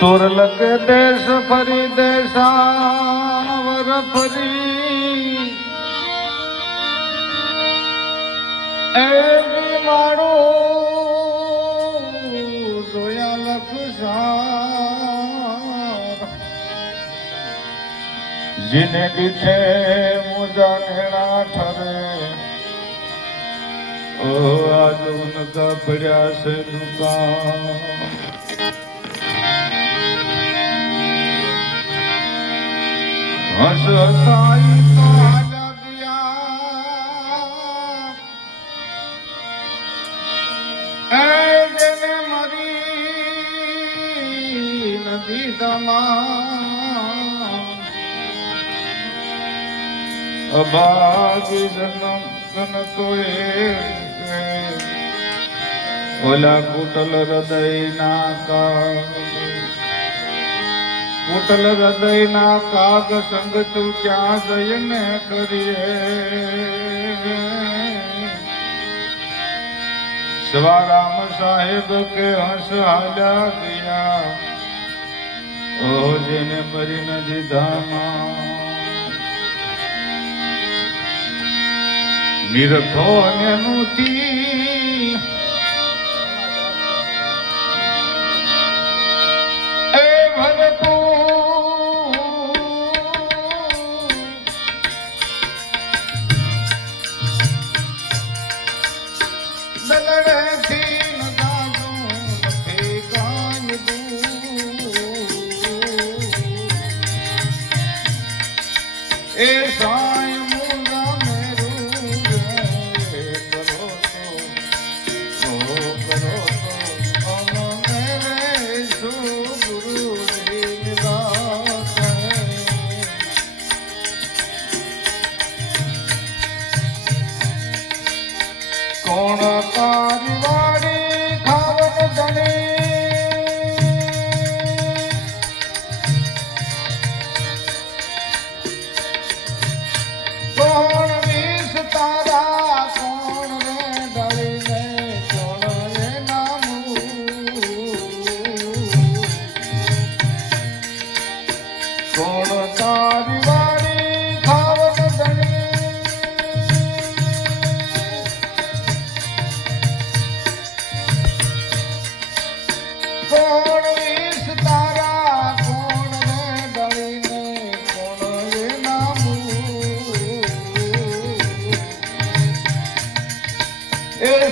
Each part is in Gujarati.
તોરલક દેશ ફરી દેશાવર ફરી. એ મારો જોયા લખસા જીને દીઠે મુજા નેણા ઠરે. ઓ આજુ નકા પડ્યા છે દુકાન હસતાઈ અભાગી જન્મ તન તોય ઓલા કુટલ હૃદય ના કા ઉથલ હૃદયના કાગ સંગત ક્યાં જઈને કરીએ? સવારામ સાહેબ કે હંસ હાલ્યા ગયા ઓહો જેને મરીને દીધામાં નિરખો ને નું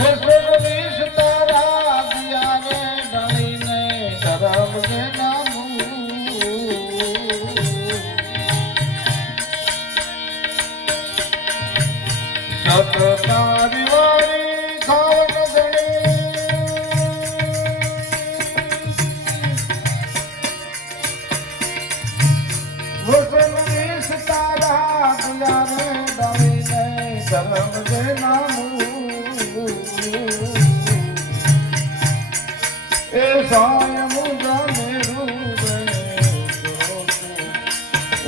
Let's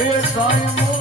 એ મોર